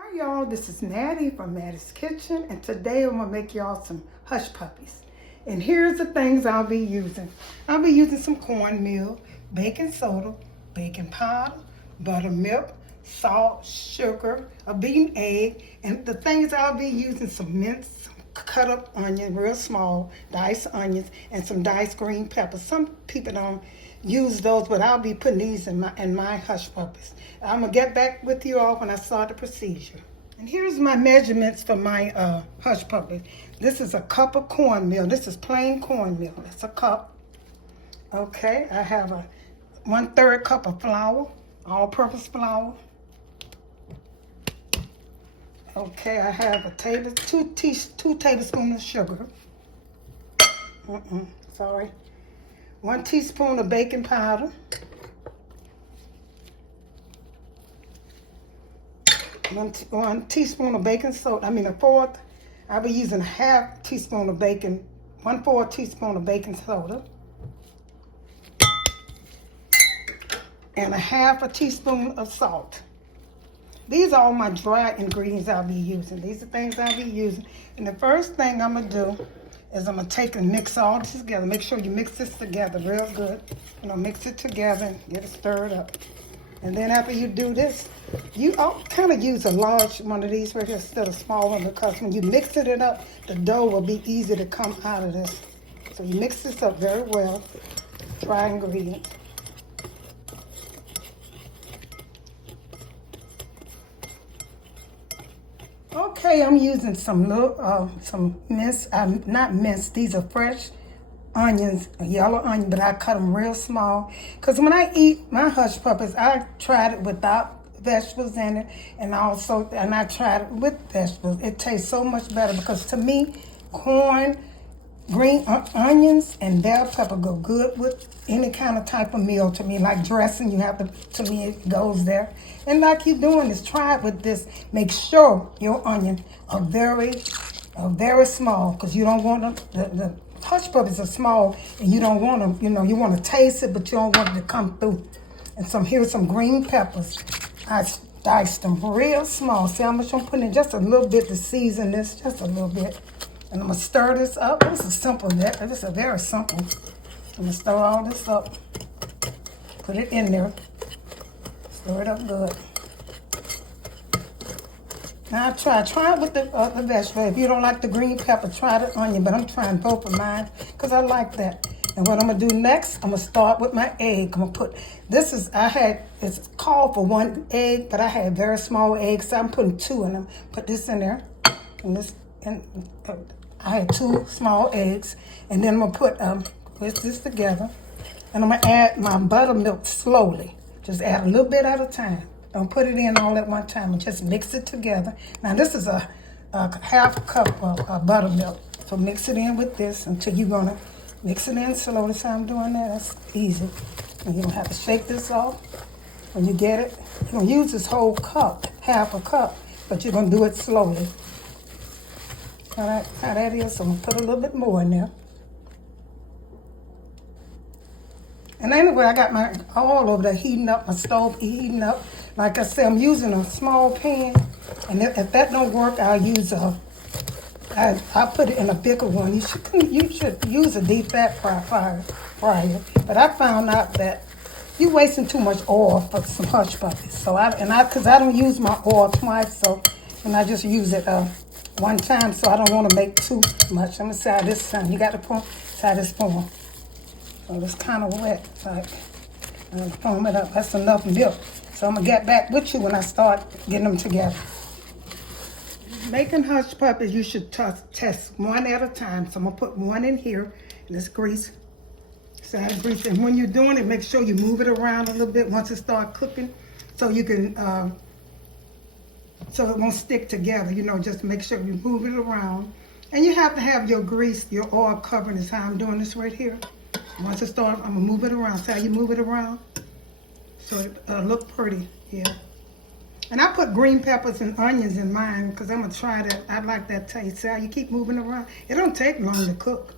Hi y'all, this is Mattie from Mattie's Kitchen, and today I'm gonna make y'all some hush puppies. And here's the things I'll be using. I'll be using some cornmeal, baking soda, baking powder, buttermilk, salt, sugar, a beaten egg, and the things I'll be using: some minced, some cut up onion, real small, diced onions, and some diced green peppers. Some people don't use those, but I'll be putting these in my hush puppies. I'm gonna get back with you all when I start the procedure. And here's my measurements for my hush puppies. This is a cup of cornmeal. This is plain cornmeal. It's a cup. Okay, I have a 1/3 cup of flour, all-purpose flour. Okay, I have a two tablespoons of sugar. Sorry. 1 teaspoon of baking powder. 1 teaspoon of baking soda. I'll be using a 1/2 teaspoon of baking, 1/4 teaspoon of baking soda. And a 1/2 teaspoon of salt. These are all my dry ingredients I'll be using. These are things I'll be using. And the first thing I'm gonna do is I'm gonna take and mix all this together. Make sure you mix this together real good. Mix it together and get it stirred up. And then after you do this, I'll kind of use a large one of these right here instead of a small one, because when you mix it up, the dough will be easy to come out of this. So you mix this up very well. Dry ingredients. Okay, I'm using some minced, not minced, these are fresh onions, a yellow onion, but I cut them real small. Because when I eat my hush puppies, I tried it without vegetables in it, and I tried it with vegetables. It tastes so much better, because to me, corn, green onions, and bell pepper go good with any kind of type of meal. To me, like dressing, to me it goes there. And like you're doing is try it with this. Make sure your onions are very small, because you don't want them, the hush puppies are small, and you don't want them, you want to taste it, but you don't want it to come through. And here's some green peppers. I diced them real small. See how much I'm putting in? Just a little bit to season this, just a little bit. And I'm gonna stir this up. This is simple. This is very simple. I'm gonna stir all this up. Put it in there. Stir it up good. Now try it with the vegetable. If you don't like the green pepper, try the onion. But I'm trying both of mine because I like that. And what I'm gonna do next, I'm gonna start with my egg. I'm gonna put it's called for 1 egg, but I had very small eggs, so I'm putting 2 in them. Put this in there, and I had 2 small eggs, and then I'm gonna put this together, and I'm gonna add my buttermilk slowly. Just add a little bit at a time. Don't put it in all at one time, and just mix it together. Now this is a 1/2 cup of buttermilk, so mix it in with this until you're gonna mix it in slowly. So I'm doing that. That's easy. And you don't have to shake this off. When you get it, you're gonna use this whole cup, 1/2 cup, but you're gonna do it slowly. How that is, so I'm gonna put a little bit more in there. And anyway, I got my all over there heating up, my stove heating up. Like I said, I'm using a small pan, and if that don't work, I'll use I'll put it in a bigger one. You should use a deep fat fryer. But I found out that you're wasting too much oil for some hush puppies. So because I don't use my oil twice, and I just use it one time, so I don't want to make too much. I'm gonna see how this time. You got to try this form. So it's kind of wet. So I'm gonna foam it up. That's enough milk. So I'm gonna get back with you when I start getting them together. Making hush puppies, you should test one at a time. So I'm gonna put one in here, and it's grease. Side grease. And when you're doing it, make sure you move it around a little bit once it starts cooking, so you can so it won't stick together. Just make sure you move it around. And you have to have your grease, your oil covering. Is how I'm doing this right here. Once it starts, I'm gonna move it around. See how you move it around? So it look pretty here. And I put green peppers and onions in mine because I'm gonna try that. I like that taste. See how you keep moving around? It don't take long to cook.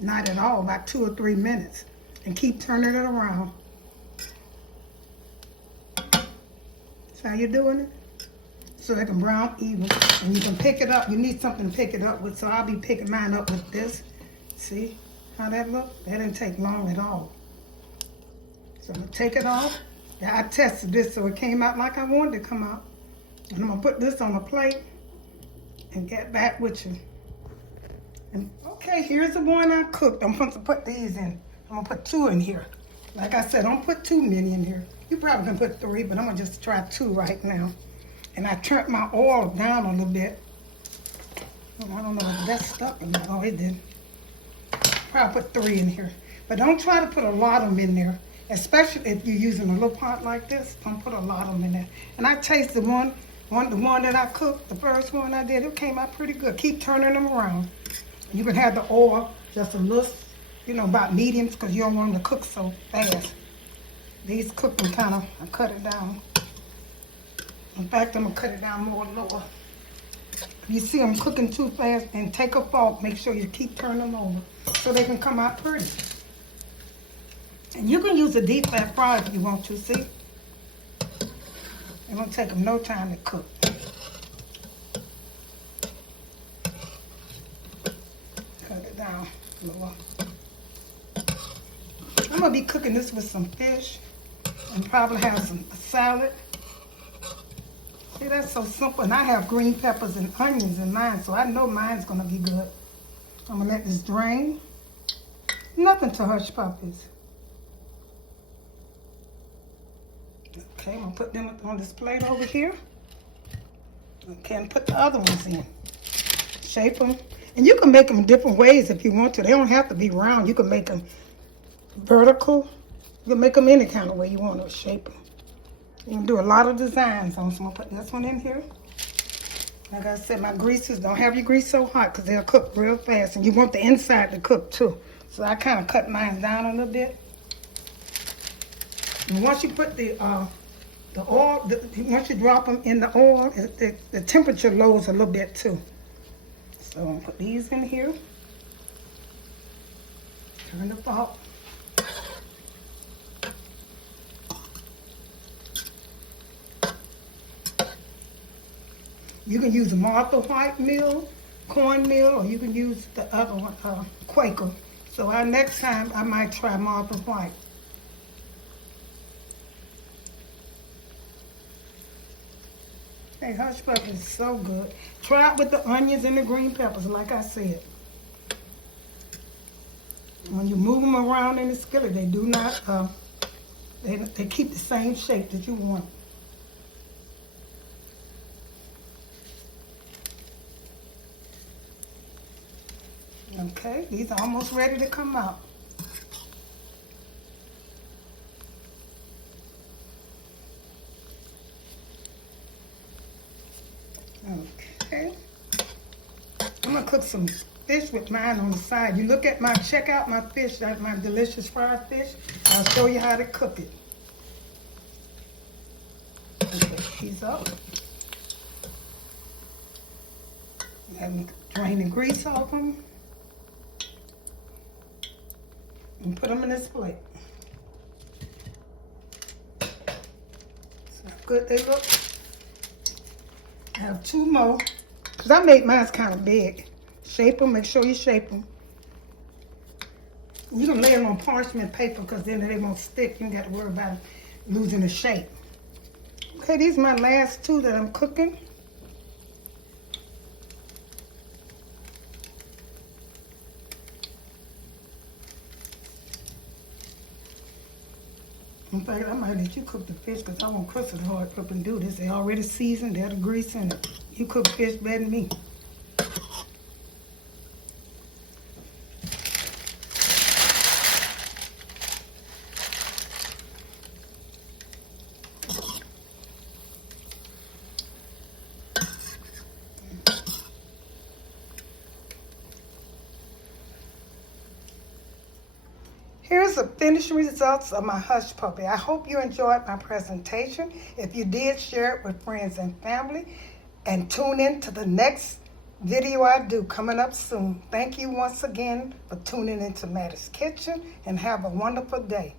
Not at all, about 2 or 3 minutes. And keep turning it around. That's how you're doing it. so they can brown even. And you can pick it up. You need something to pick it up with, so I'll be picking mine up with this. See how that looks? That didn't take long at all. So I'm gonna take it off. I tested this so it came out like I wanted it to come out. And I'm gonna put this on a plate and get back with you. And okay, here's the one I cooked. I'm going to put these in. I'm gonna put 2 in here. Like I said, don't put too many in here. You probably can put 3, but I'm gonna just try 2 right now. And I turned my oil down a little bit. I don't know if that's stuck or not. Oh, it did. Probably put 3 in here. But don't try to put a lot of them in there. Especially if you're using a little pot like this. Don't put a lot of them in there. And I tasted the one that I cooked, the first one I did, it came out pretty good. Keep turning them around. You can have the oil just a little, you know, about mediums, because you don't want them to cook so fast. These cooking kind of, I cut it down. In fact, I'm gonna cut it down more lower. If you see them cooking too fast, then take a fork, make sure you keep turning them over so they can come out pretty. And you can use a deep fat fryer if you want to, see? It won't take them no time to cook. Cut it down lower. I'm gonna be cooking this with some fish and probably have some salad. See, that's so simple. And I have green peppers and onions in mine, so I know mine's gonna be good. I'm gonna let this drain. Nothing to hush puppies. Okay, I'm gonna put them on this plate over here. Okay, and put the other ones in. Shape them. And you can make them different ways if you want to. They don't have to be round. You can make them vertical. You can make them any kind of way you want to shape them. You can do a lot of designs on. So I'm gonna put this one in here. Like I said, my greases, don't have your grease so hot because they'll cook real fast. And you want the inside to cook too. So I kind of cut mine down a little bit. And once you put the oil, once you drop them in the oil, the temperature lowers a little bit too. So I'm gonna put these in here. Turn the fork. You can use a Martha White meal, cornmeal, or you can use the other one, Quaker. So next time I might try Martha White. Hey, hush puppies is so good. Try it with the onions and the green peppers, like I said. When you move them around in the skillet, they do not, they keep the same shape that you want. Okay, these are almost ready to come out. Okay, I'm gonna cook some fish with mine on the side. You look at check out my fish, my delicious fried fish. I'll show you how to cook it. Okay, these up. And drain the grease off them. And put them in this plate. See how good they look? I have 2 more, because I made mine kind of big. Shape them, make sure you shape them. You can lay them on parchment paper, because then they won't stick. You don't got to worry about losing the shape. Okay, these are my last 2 that I'm cooking. In fact, I might let you cook the fish because I want Chris to hard cook and do this. They already seasoned, they have the grease in it. You cook fish better than me. Here's the finished results of my hush puppy. I hope you enjoyed my presentation. If you did, share it with friends and family. And tune in to the next video I do coming up soon. Thank you once again for tuning into Mattie's Kitchen, and have a wonderful day.